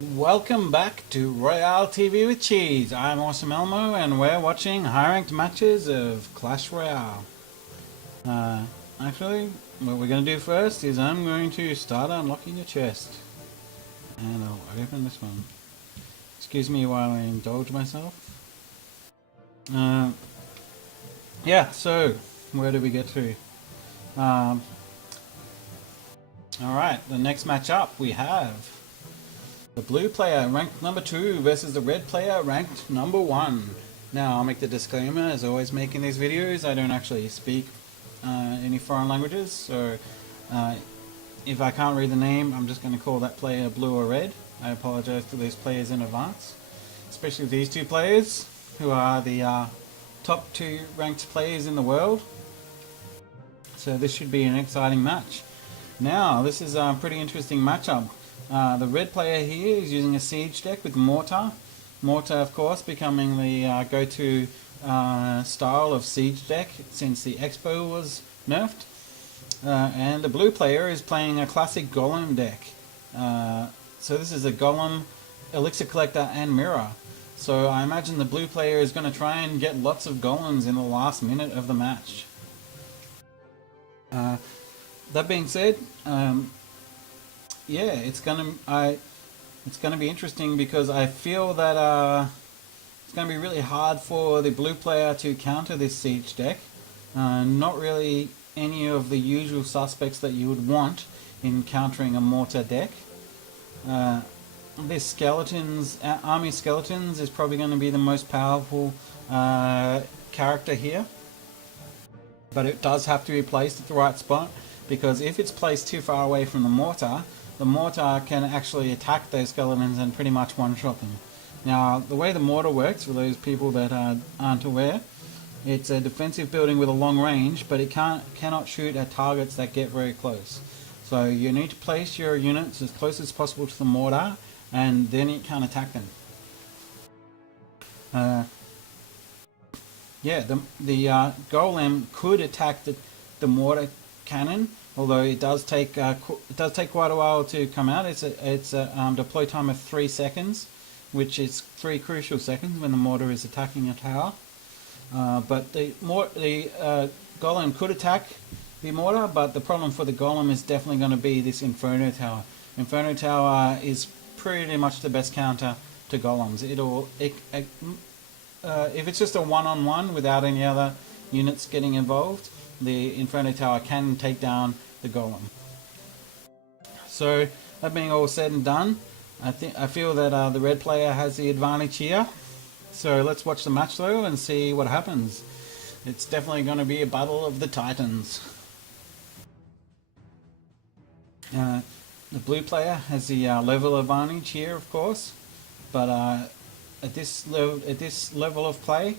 Welcome back to Royale TV with Cheese. I'm Awesome Elmo and we're watching high ranked matches of Clash Royale. Actually, what we're going to do first is I'm going to start unlocking the chest. And I'll open this one. Excuse me while I indulge myself. Yeah, so where do we get to? Alright, the next match up we have the blue player ranked number 2 versus the red player ranked number 1. Now I'll make the disclaimer, as always making these videos, I don't actually speak any foreign languages, so if I can't read the name, I'm just going to call that player blue or red. I apologize to these players in advance, especially these two players who are the top 2 ranked players in the world. So this should be an exciting match. Now this is a pretty interesting matchup. The red player here is using a siege deck with mortar. Mortar, of course, becoming the go-to style of siege deck since the Expo was nerfed. And the blue player is playing a classic golem deck. So this is a golem, elixir collector, and mirror. So I imagine the blue player is going to try and get lots of golems in the last minute of the match. That being said, yeah, it's gonna be interesting because I feel that it's gonna be really hard for the blue player to counter this siege deck. Not really any of the usual suspects that you would want in countering a mortar deck. This skeletons, army skeletons, is probably going to be the most powerful character here, but it does have to be placed at the right spot, because if it's placed too far away from the mortar can actually attack those skeletons and pretty much one-shot them. Now, the way the mortar works, for those people that aren't aware, it's a defensive building with a long range, but it cannot shoot at targets that get very close. So you need to place your units as close as possible to the mortar, and then it can attack them. Yeah, the golem could attack the mortar cannon, although it does take quite a while to come out. It's a deploy time of 3 seconds, which is 3 crucial seconds when the mortar is attacking a tower. But the golem could attack the mortar, but the problem for the golem is definitely going to be this Inferno Tower. Inferno Tower is pretty much the best counter to golems. If it's just a one-on-one without any other units getting involved, the Inferno Tower can take down the golem. So that being all said and done, I feel that the red player has the advantage here. So let's watch the match though and see what happens. It's definitely going to be a battle of the titans. The blue player has the level advantage here, of course, but at this level of play,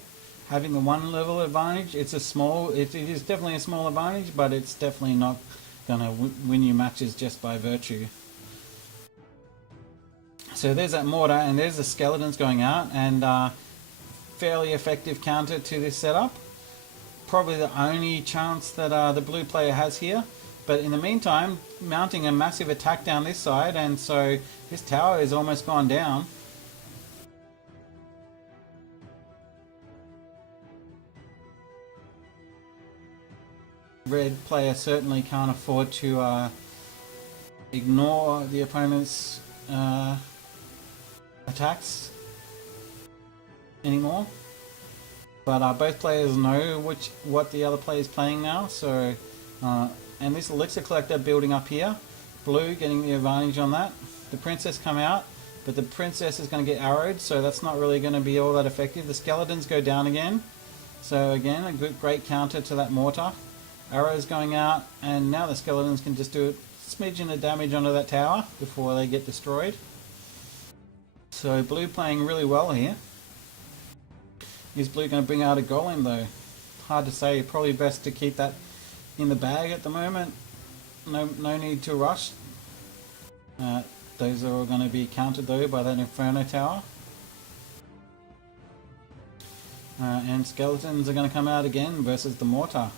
having the 1 level advantage, it is definitely a small advantage, but it's definitely not going to win you matches just by virtue. So there's that mortar, and there's the skeletons going out, and fairly effective counter to this setup. Probably the only chance that the blue player has here. But in the meantime, mounting a massive attack down this side, and so this tower is almost gone down. Red player certainly can't afford to ignore the opponent's attacks anymore. But both players know what the other player is playing now, so and this elixir collector building up here, blue getting the advantage on that. The princess come out, but the princess is going to get arrowed, so that's not really going to be all that effective. The skeletons go down again, so again a great counter to that mortar. Arrows going out, and now the skeletons can just do a smidgen of damage onto that tower before they get destroyed. So blue playing really well here. Is blue going to bring out a golem though? Hard to say. Probably best to keep that in the bag at the moment. No need to rush. Those are all going to be countered though by that Inferno Tower. And skeletons are going to come out again versus the mortar.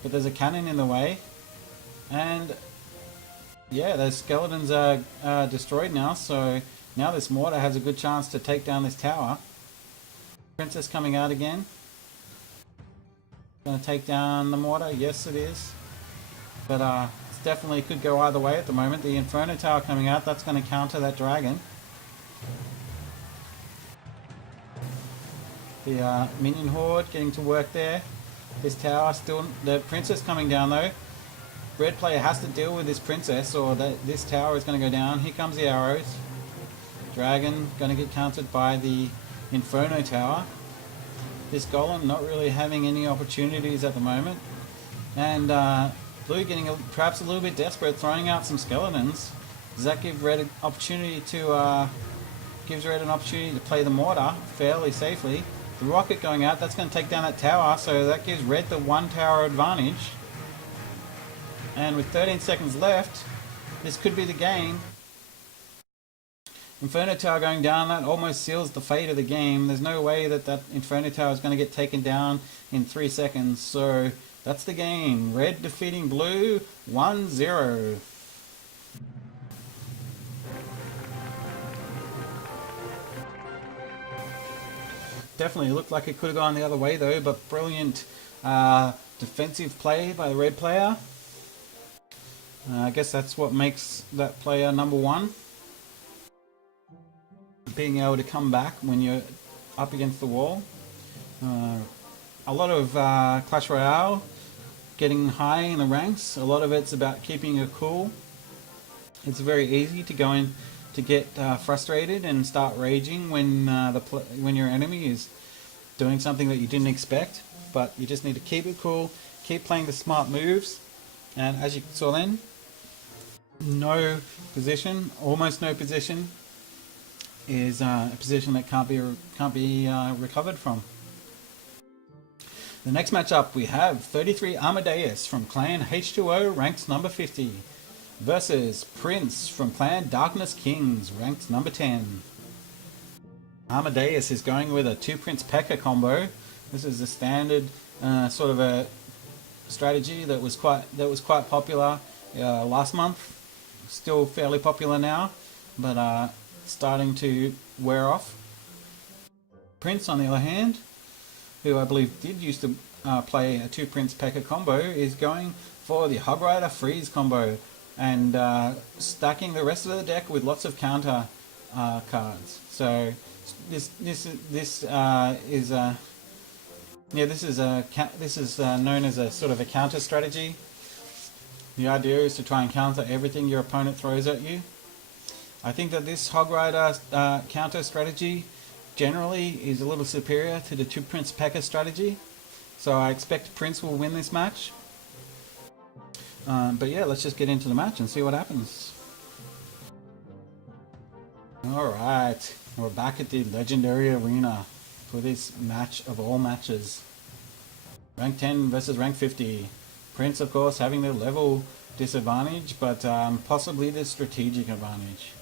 But there's a cannon in the way, and yeah, those skeletons are destroyed now, so Now this mortar has a good chance to take down this tower. Princess coming out again. Going to take down the mortar. Yes, it is. But it definitely could go either way at the moment. The Inferno Tower coming out, that's going to counter that dragon. The minion horde getting to work there. This tower still... The princess coming down though. Red player has to deal with this princess or this tower is going to go down. Here comes the arrows. Dragon going to get countered by the Inferno Tower. This golem not really having any opportunities at the moment. And Blue getting perhaps a little bit desperate, throwing out some skeletons. Does that give Red an opportunity to... gives Red an opportunity to play the mortar fairly safely. The rocket going out, that's going to take down that tower, so that gives Red the one tower advantage. And with 13 seconds left, this could be the game. Inferno Tower going down, that almost seals the fate of the game. There's no way that that Inferno Tower is going to get taken down in 3 seconds. So that's the game. Red defeating Blue 1-0. Definitely looked like it could have gone the other way though, but brilliant defensive play by the Red player. I guess that's what makes that player number one. Being able to come back when you're up against the wall. A lot of Clash Royale, getting high in the ranks, a lot of it's about keeping your cool. It's very easy to go in to get frustrated and start raging when when your enemy is doing something that you didn't expect. But you just need to keep it cool, keep playing the smart moves, and as you saw then, no position, almost no position, is a position that can't be recovered from. The next matchup we have 33 Amadeus from Clan H2O, ranked number 50, versus Prince from Clan Darkness Kings, ranked number 10. Amadeus is going with a 2 Prince P.E.K.K.A combo. This is a standard sort of a strategy that was quite popular last month. Still fairly popular now, but starting to wear off. Prince, on the other hand, who I believe did used to play a 2 Prince P.E.K.K.A combo, is going for the Hog Rider Freeze combo and stacking the rest of the deck with lots of counter cards. So this is known as a sort of a counter strategy. The idea is to try and counter everything your opponent throws at you. I think that this Hog Rider counter strategy generally is a little superior to the 2 Prince P.E.K.K.A strategy. So I expect Prince will win this match. But yeah, let's just get into the match and see what happens. Alright, we're back at the Legendary Arena for this match of all matches. Rank 10 versus rank 50. Prince, of course, having the level disadvantage, but possibly the strategic advantage.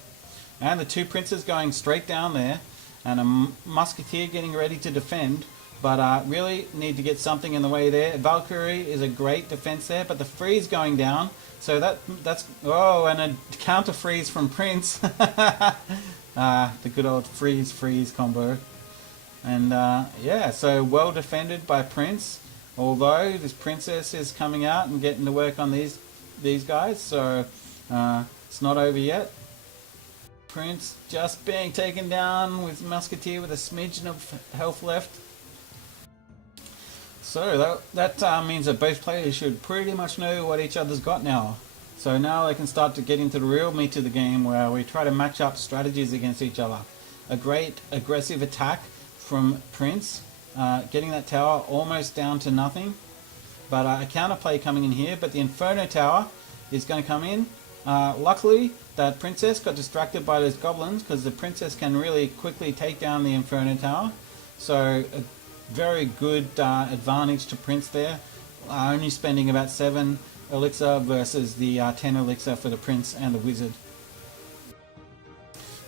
And the 2 princes going straight down there, and a musketeer getting ready to defend, but really need to get something in the way there. Valkyrie is a great defense there, but the freeze going down, so that's oh, and a counter freeze from Prince. The good old freeze combo. And yeah, so well defended by Prince. Although this princess is coming out and getting to work on these guys, so it's not over yet. Prince just being taken down with Musketeer with a smidgen of health left. So that means that both players should pretty much know what each other's got now. So now they can start to get into the real meat of the game, where we try to match up strategies against each other. A great aggressive attack from Prince. Getting that tower almost down to nothing, but a counterplay coming in here, but the Inferno Tower is going to come in. Luckily that Princess got distracted by those goblins, because the Princess can really quickly take down the Inferno Tower, so a very good advantage to Prince there, only spending about 7 elixir versus the 10 elixir for the Prince and the Wizard.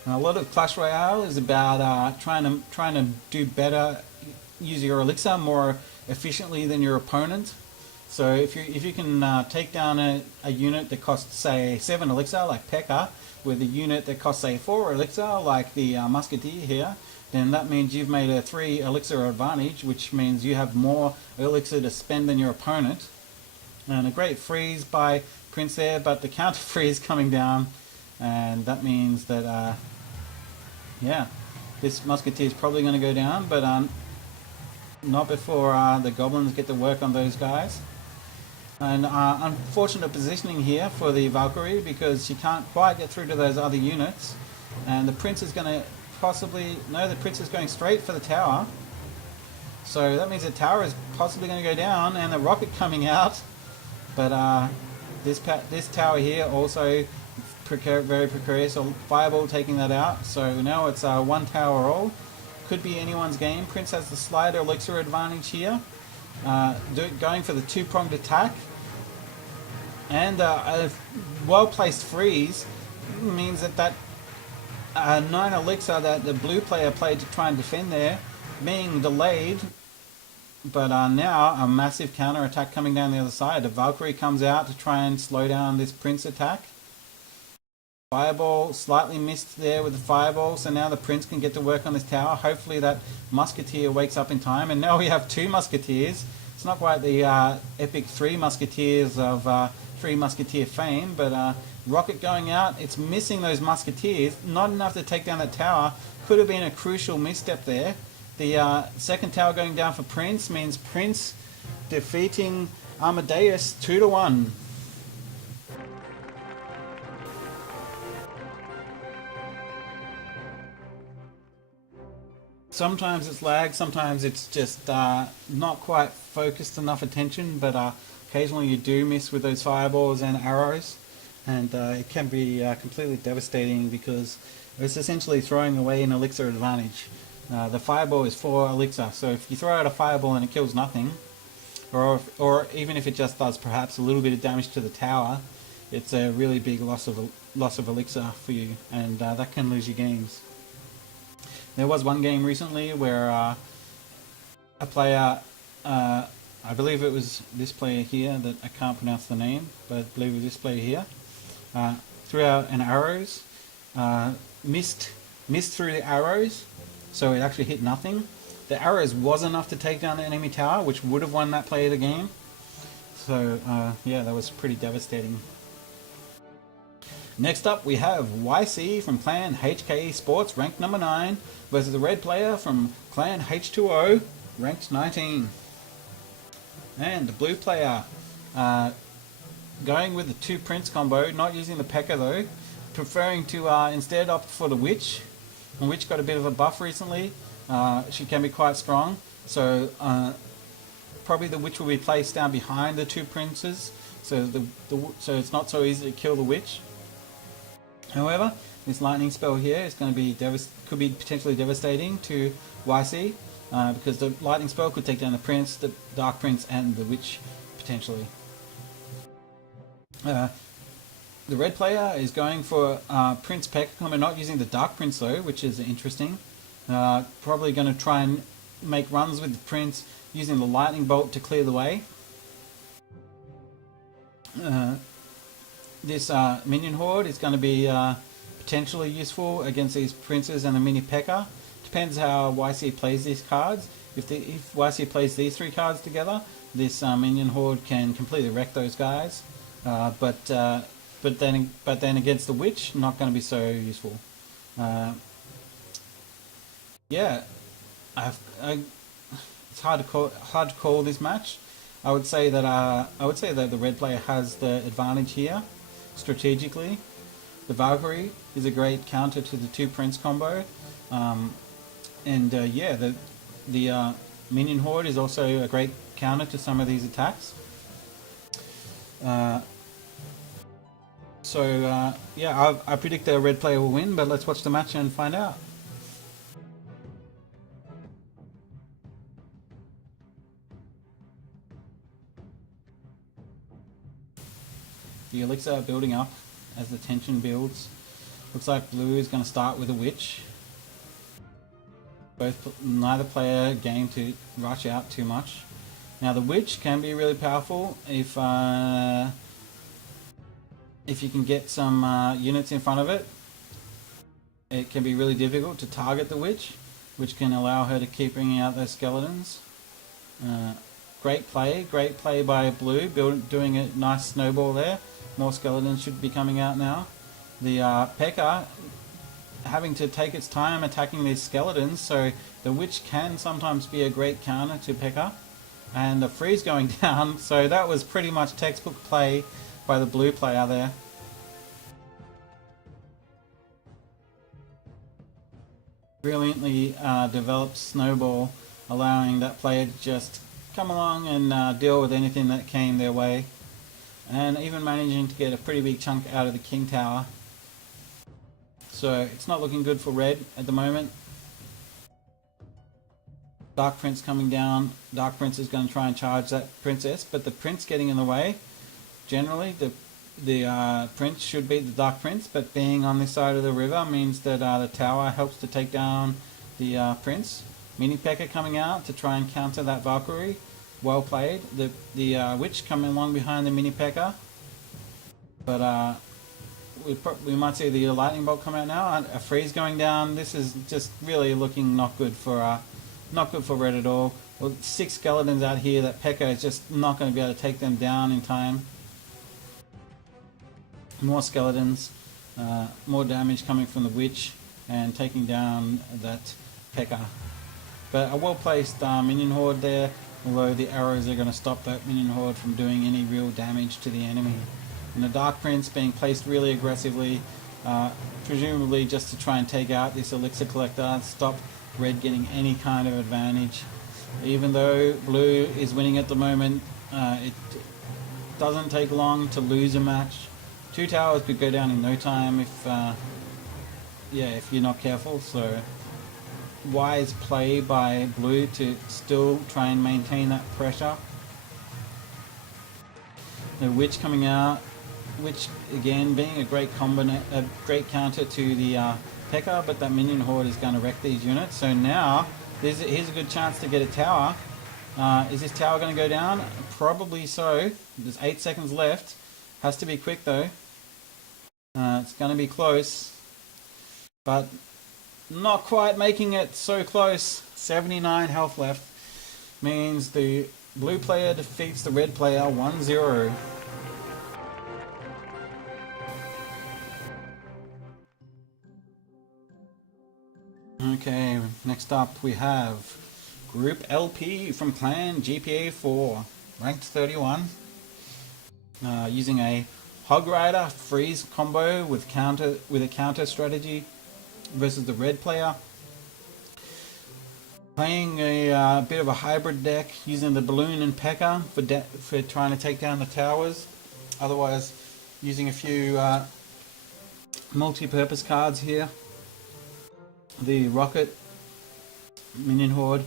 A lot of Clash Royale is about trying to do better, use your elixir more efficiently than your opponent. So if you can take down a unit that costs say 7 elixir like P.E.K.K.A. with a unit that costs say 4 elixir like the Musketeer here, then that means you've made a 3 elixir advantage, which means you have more elixir to spend than your opponent. And a great freeze by Prince there, but the counter freeze coming down, and that means that yeah, this Musketeer is probably going to go down, but not before the goblins get to work on those guys. And unfortunate positioning here for the Valkyrie, because she can't quite get through to those other units, and the Prince is going to possibly... no, the Prince is going straight for the tower, so that means the tower is possibly going to go down, and the rocket coming out. But this tower here also very precarious, so Fireball taking that out, so now it's 1 tower all. Could be anyone's game. Prince has the slight elixir advantage here, going for the 2-pronged attack, and a well-placed freeze means that 9 elixir that the blue player played to try and defend there being delayed. But now a massive counter attack coming down the other side. The Valkyrie comes out to try and slow down this Prince attack. Fireball slightly missed there with the Fireball, so now the Prince can get to work on this tower. Hopefully that Musketeer wakes up in time, and now we have 2 Musketeers. It's not quite the epic 3 Musketeers of 3 Musketeer fame, but rocket going out, it's missing those Musketeers, not enough to take down that tower. Could have been a crucial misstep there. The second tower going down for Prince means Prince defeating Amadeus 2-1. Sometimes it's lag, sometimes it's just not quite focused enough attention, but occasionally you do miss with those fireballs and arrows, and it can be completely devastating because it's essentially throwing away an elixir advantage. The fireball is 4 elixir, so if you throw out a fireball and it kills nothing, or even if it just does perhaps a little bit of damage to the tower, it's a really big loss of elixir for you, and that can lose you games. There was one game recently where a player, I believe it was this player here, that I can't pronounce the name, but I believe it was this player here, threw out an arrows, missed through the arrows, so it actually hit nothing. The arrows was enough to take down the enemy tower, which would have won that player the game. So yeah, that was pretty devastating. Next up we have YC from Clan HKE Sports, ranked number 9, versus the red player from Clan H2O, ranked 19. And the blue player going with the 2 Prince combo, not using the P.E.K.K.A. though, preferring to instead opt for the Witch. The Witch got a bit of a buff recently. She can be quite strong, so probably the Witch will be placed down behind the 2 Princes, so so it's not so easy to kill the Witch. However, this lightning spell here is going to be could be potentially devastating to YC, because the lightning spell could take down the Prince, the Dark Prince, and the Witch potentially. The red player is going for Prince P.E.K.K.A. not using the Dark Prince though, which is interesting. Probably going to try and make runs with the Prince using the lightning bolt to clear the way. This minion horde is going to be potentially useful against these princes and the mini P.E.K.K.A. Depends how YC plays these cards. If YC plays these 3 cards together, this minion horde can completely wreck those guys. But then against the Witch, not going to be so useful. Yeah, it's hard to call this match. I would say that the red player has the advantage here. Strategically, the Valkyrie is a great counter to the 2 Prince combo, and yeah, the minion horde is also a great counter to some of these attacks. So yeah, I predict the red player will win, but let's watch the match and find out. The elixir are building up as the tension builds. Looks like blue is going to start with a Witch. Neither player game to rush out too much. Now the witch can be really powerful if you can get some units in front of it. It can be really difficult to target the witch, which can allow her to keep bringing out those skeletons. Great play by blue, doing a nice snowball there. More skeletons should be coming out now. The P.E.K.K.A. having to take its time attacking these skeletons, so the witch can sometimes be a great counter to P.E.K.K.A. And the freeze going down, so that was pretty much textbook play by the blue player there. Brilliantly developed snowball, allowing that player to just come along and deal with anything that came their way, and even managing to get a pretty big chunk out of the king tower. So it's not looking good for red at the moment. Dark Prince coming down. Dark Prince is going to try and charge that princess, but the prince getting in the way. Generally the prince should beat the Dark Prince, but being on this side of the river means that the tower helps to take down the prince. Mini P.E.K.K.A. coming out to try and counter that Valkyrie. Well played. The witch coming along behind the Mini P.E.K.K.A. But we might see the lightning bolt come out now. A freeze going down. This is just really looking not good for red at all. Well, 6 skeletons out here that P.E.K.K.A. is just not going to be able to take them down in time. More skeletons, more damage coming from the witch and taking down that P.E.K.K.A. But a well placed minion horde there, although the arrows are going to stop that minion horde from doing any real damage to the enemy. And the Dark Prince being placed really aggressively, presumably just to try and take out this elixir collector, stop red getting any kind of advantage. Even though blue is winning at the moment, it doesn't take long to lose a match. 2 towers could go down in no time if you're not careful. So wise play by blue to still try and maintain that pressure. The witch coming out, which again being a great counter to the P.E.K.K.A., but that minion horde is going to wreck these units. So now here's a good chance to get a tower. Is this tower going to go down? Probably so. There's 8 seconds left. Has to be quick though. It's going to be close, but not quite making it so close. 79 health left means the blue player defeats the red player 1-0. Okay, next up we have Group LP from Clan GPA 4, ranked 31, using a Hog Rider freeze combo with a counter strategy versus the red player. Playing a bit of a hybrid deck using the balloon and P.E.K.K.A. for trying to take down the towers. Otherwise, using a few multi-purpose cards here. The rocket minion horde.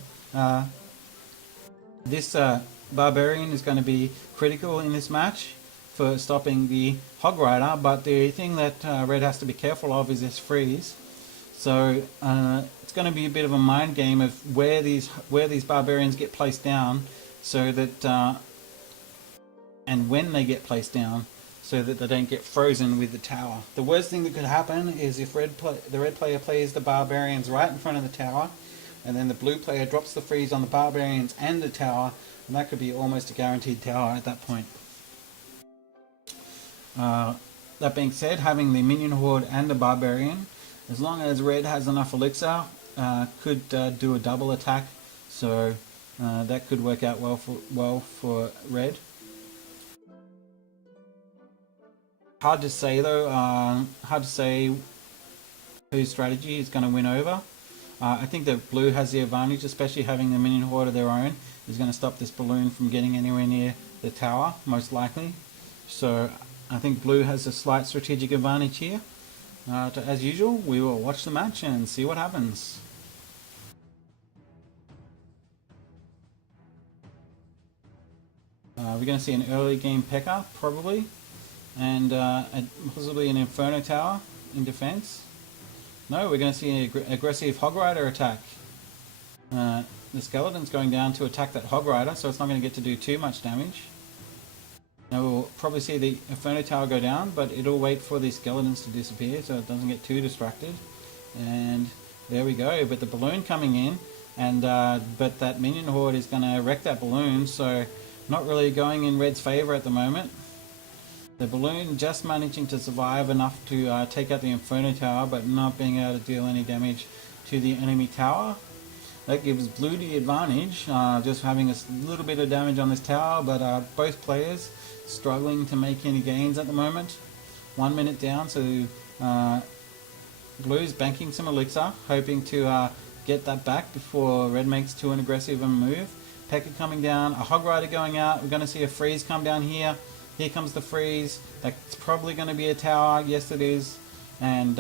This barbarian is going to be critical in this match for stopping the Hog Rider, but the thing that red has to be careful of is this freeze. So it's going to be a bit of a mind game of where these barbarians get placed down, so that and when they get placed down, so that they don't get frozen with the tower. The worst thing that could happen is if the red player plays the barbarians right in front of the tower, and then the blue player drops the freeze on the barbarians and the tower, and that could be almost a guaranteed tower at that point. That being said, having the minion horde and the barbarian, as long as red has enough elixir, could do a double attack. So that could work out well for red. Hard to say though. Hard to say whose strategy is going to win over. I think that blue has the advantage, especially having the minion horde of their own. Is going to stop this balloon from getting anywhere near the tower, most likely. So I think blue has a slight strategic advantage here. As usual, we will watch the match and see what happens. We're going to see an early game P.E.K.K.A. probably, and possibly an Inferno Tower in defense. No, we're going to see an aggressive Hog Rider attack. The skeleton's going down to attack that Hog Rider, so it's not going to get to do too much damage. Now we'll probably see the Inferno Tower go down, but it'll wait for the skeletons to disappear so it doesn't get too distracted. And there we go, but the balloon coming in, and but that minion horde is going to wreck that balloon, so not really going in Red's favour at the moment. The balloon just managing to survive enough to take out the Inferno Tower, but not being able to deal any damage to the enemy tower. That gives Blue the advantage, just having a little bit of damage on this tower, but both players struggling to make any gains at the moment. 1 minute down, so Blue's banking some elixir, hoping to get that back before Red makes too aggressive a move. P.E.K.K.A coming down, a Hog Rider going out, we're going to see a freeze come down here. Here comes the freeze, that's probably going to be a tower, yes it is. And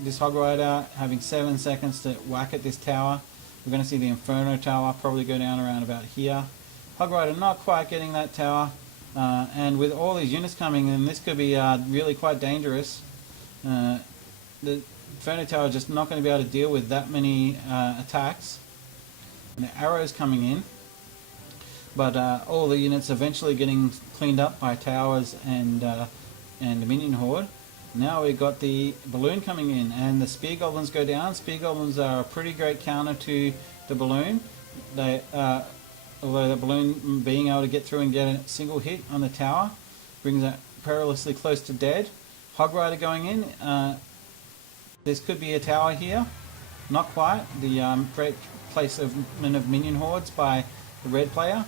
this Hog Rider having 7 seconds to whack at this tower. We're going to see the Inferno Tower probably go down around about here. Hog Rider not quite getting that tower. And with all these units coming in, this could be really quite dangerous. The Inferno Tower just not going to be able to deal with that many attacks. And the arrows coming in. But all the units eventually getting cleaned up by towers and the minion horde. Now we've got the balloon coming in, and the spear goblins go down. Spear goblins are a pretty great counter to the balloon. They, although the balloon being able to get through and get a single hit on the tower brings it perilously close to dead. Hog Rider going in. This could be a tower here. Not quite. The great placement of minion hordes by the red player.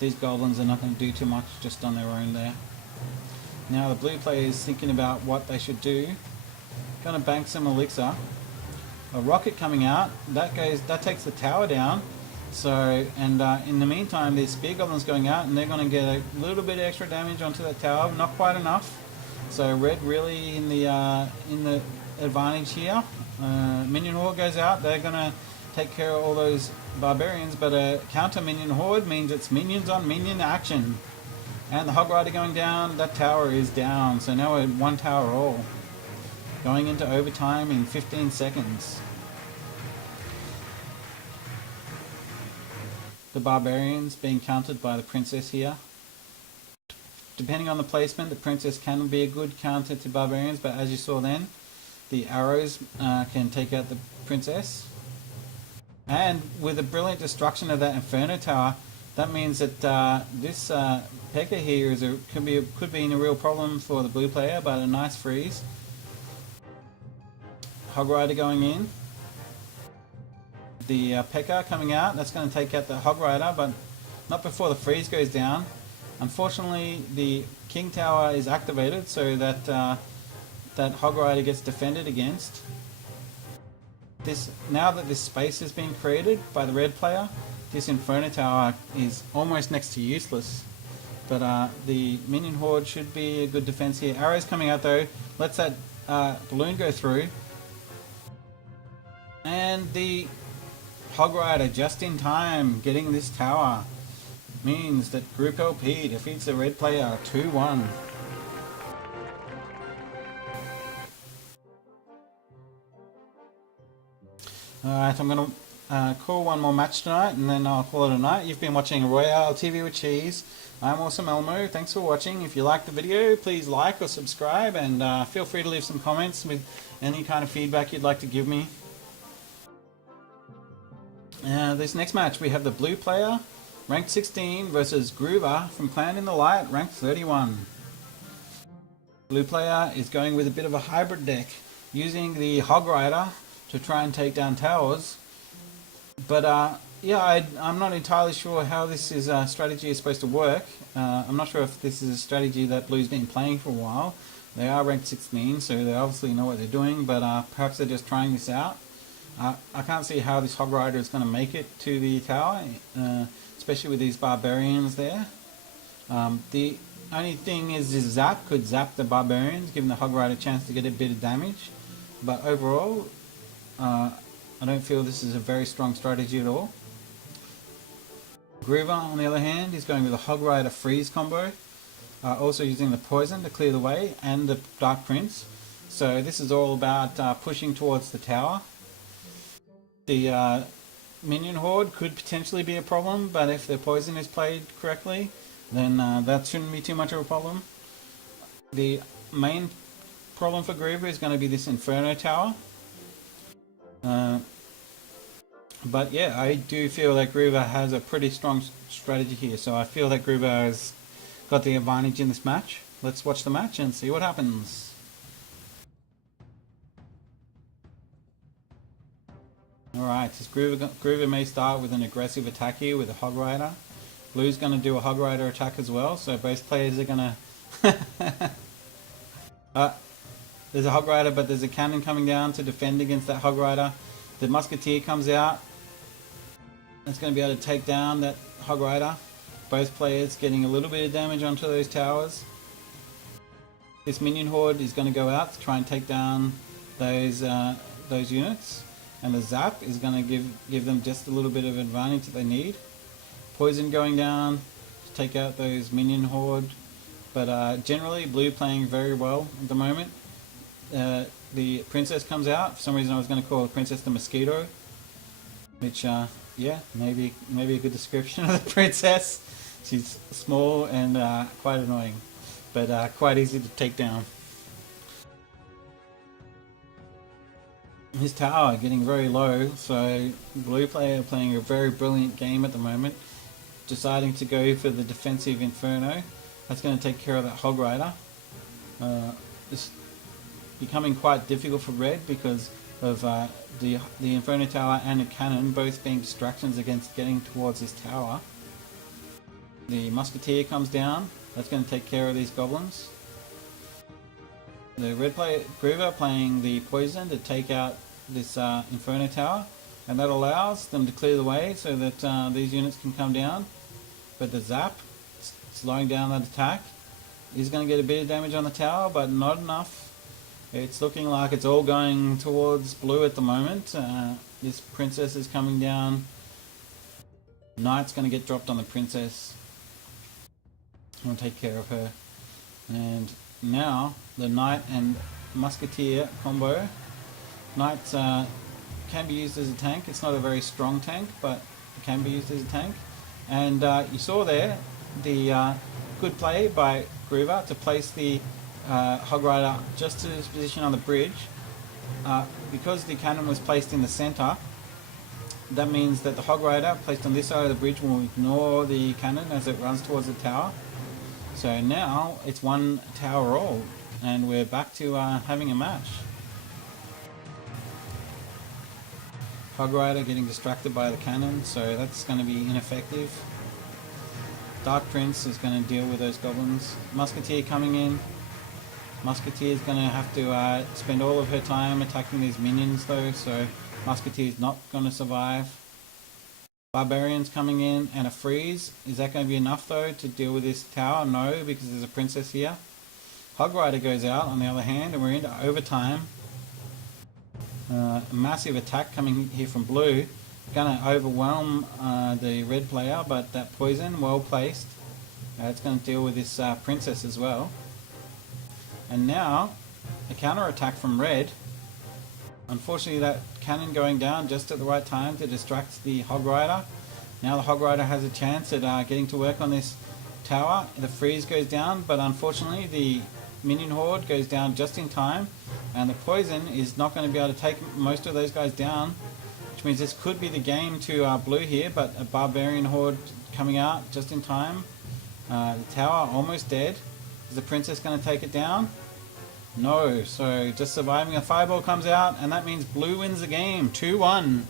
These goblins are not going to do too much just on their own there. Now the blue player is thinking about what they should do. Going to bank some elixir. A rocket coming out. That takes the tower down. So, and in the meantime, the spear goblins going out, and they're going to get a little bit of extra damage onto that tower. Not quite enough. So red really in the advantage here. Minion horde goes out. They're going to take care of all those barbarians, but a counter minion horde means it's minions on minion action. And the Hog Rider going down, that tower is down, so now we're one tower all. Going into overtime in 15 seconds. The barbarians being countered by the princess here. Depending on the placement, the princess can be a good counter to barbarians, but as you saw then, the arrows can take out the princess. And with the brilliant destruction of that Inferno Tower, that means that this P.E.K.K.A here could be a real problem for the blue player, but a nice freeze. Hog Rider going in. The P.E.K.K.A coming out, that's going to take out the Hog Rider, but not before the freeze goes down. Unfortunately, the King Tower is activated, so that that Hog Rider gets defended against. Now that this space has been created by the red player, this Inferno Tower is almost next to useless. But the minion horde should be a good defense here. Arrows coming out though, lets that balloon go through. And the Hog Rider just in time getting this tower means that Group LP defeats the red player 2-1. Alright, I'm going to call one more match tonight and then I'll call it a night. You've been watching Royale TV with Cheese. I'm Awesome Elmo. Thanks for watching. If you liked the video, please like or subscribe, and feel free to leave some comments with any kind of feedback you'd like to give me. This next match we have the blue player, ranked 16, versus Groover from Clan in the Light, ranked 31. Blue player is going with a bit of a hybrid deck, using the Hog Rider to try and take down towers. But yeah, I'm not entirely sure how this strategy is supposed to work. I'm not sure if this is a strategy that Blue's been playing for a while. They are ranked 16, so they obviously know what they're doing, but perhaps they're just trying this out. I can't see how this Hog Rider is going to make it to the tower, especially with these barbarians there. The only thing is this zap could zap the barbarians, giving the Hog Rider a chance to get a bit of damage. But overall, I don't feel this is a very strong strategy at all. Groover, on the other hand, is going with a Hog Rider freeze combo, also using the poison to clear the way, and the Dark Prince. So this is all about pushing towards the tower. The minion horde could potentially be a problem, but if the poison is played correctly, then that shouldn't be too much of a problem. The main problem for Groover is going to be this Inferno Tower. But yeah, I do feel that Groover has a pretty strong strategy here, so I feel that Groover has got the advantage in this match. Let's watch the match and see what happens. Alright, so Groover may start with an aggressive attack here with a Hog Rider. Blue's going to do a Hog Rider attack as well, so both players are going to... there's a Hog Rider, but there's a cannon coming down to defend against that Hog Rider. The Musketeer comes out. It's going to be able to take down that Hog Rider. Both players getting a little bit of damage onto those towers. This Minion Horde is going to go out to try and take down those units. And the Zap is going to give them just a little bit of advantage that they need. Poison going down to take out those Minion Horde. But generally, Blue playing very well at the moment. The Princess comes out. For some reason I was going to call the Princess the Mosquito. Which, yeah, maybe a good description of the Princess. She's small and quite annoying. But quite easy to take down. His tower getting very low, so Blue player playing a very brilliant game at the moment. Deciding to go for the defensive Inferno. That's going to take care of that Hog Rider. It's becoming quite difficult for Red because of the Inferno Tower and a cannon both being distractions against getting towards this tower. The Musketeer comes down. That's going to take care of these goblins. The red player, Groover, playing the poison to take out this Inferno Tower, and that allows them to clear the way so that these units can come down. But the Zap, slowing down that attack, is going to get a bit of damage on the tower, but not enough. It's looking like it's all going towards Blue at the moment. This Princess is coming down. Knight's going to get dropped on the Princess. I'm going to take care of her. And now the Knight and Musketeer combo. Knight can be used as a tank. It's not a very strong tank, but it can be used as a tank. And you saw there the good play by Groover to place the Hog Rider just to his position on the bridge. Because the cannon was placed in the center, that means that the Hog Rider placed on this side of the bridge will ignore the cannon as it runs towards the tower. So now it's one tower all, and we're back to having a match. Hog Rider getting distracted by the cannon, so that's going to be ineffective. Dark Prince is going to deal with those goblins. Musketeer coming in. Musketeer is going to have to spend all of her time attacking these minions though, so Musketeer is not going to survive. Barbarians coming in and a freeze. Is that going to be enough though to deal with this tower? No, because there's a princess here. Hog Rider goes out on the other hand, and we're into overtime. A massive attack coming here from Blue. Going to overwhelm the red player, but that poison well placed. It's going to deal with this princess as well. And now a counter attack from red. Unfortunately, that cannon going down just at the right time to distract the Hog Rider. Now the Hog Rider has a chance at getting to work on this tower. The freeze goes down, but unfortunately the Minion Horde goes down just in time, and the poison is not going to be able to take most of those guys down, which means this could be the game to Blue here, but a Barbarian Horde coming out just in time. The tower almost dead. Is the Princess going to take it down? No, so just surviving. A fireball comes out, and that means Blue wins the game, 2-1.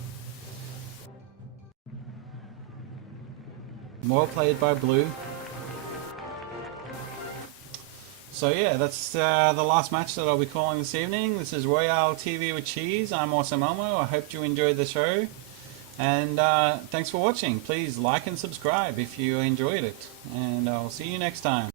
More played by Blue. So yeah, that's the last match that I'll be calling this evening. This is Royale TV with Cheese. I'm Awesome Elmo. I hope you enjoyed the show. And thanks for watching. Please like and subscribe if you enjoyed it. And I'll see you next time.